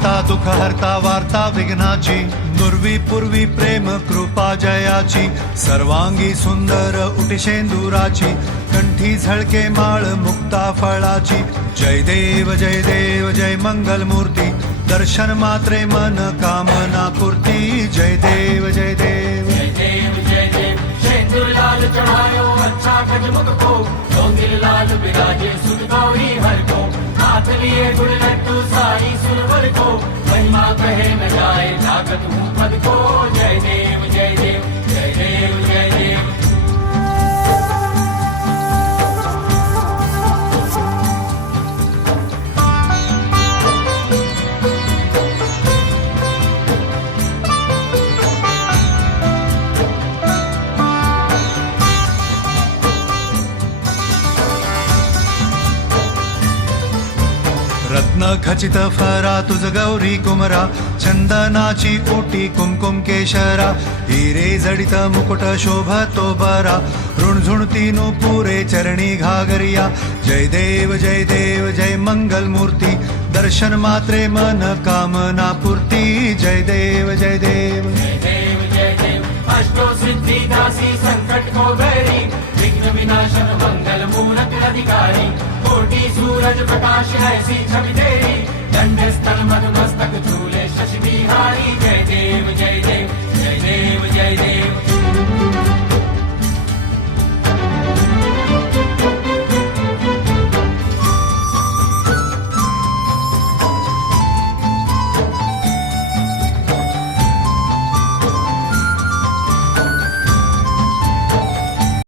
करता दुःख हरता वार्ता विघ्नाची, नुर्वी पूर्वी प्रेम कृपा जयाची, सर्वांगी सुंदर उटी शेंदुराची, कंठी झळके माळ मुक्ता फळाची. जय देव जय मंगल मूर्ती, दर्शन मात्रे मन कामना पूर्ती. जय देव जय देव शेंदूर लाल चढ़ायो अच्छा गजमुख को, डोंगिल लाल बिराजे सुत गौरी हर को, हाथ लिए गुड़ लड्डू सारी सुरवर को, महिमा कहे न जाए जागत हूँ पद को. जय देव जय देव जय देव जय देव. रत्न खचित फरा तुझ गौरी कुमरा, चंदनाची ओटी कुमकुम केशरा, हिरे जडित मुकुट शोभतो बरा, ऋणझुणती पुरे चरणी घागरिया. जय देव जय मंगल मूर्ती, दर्शन मात्रे मन कामना पूर्ती. जय देव जय देव जय देव. अष्टो सिद्धि दासी संकट को बैरी, विघ्न विनाशन मंगल मूरत अधिकारी, कोटि सूरज प्रकाश ऐसी छवि तेरी, दंड स्थल मधुमस्त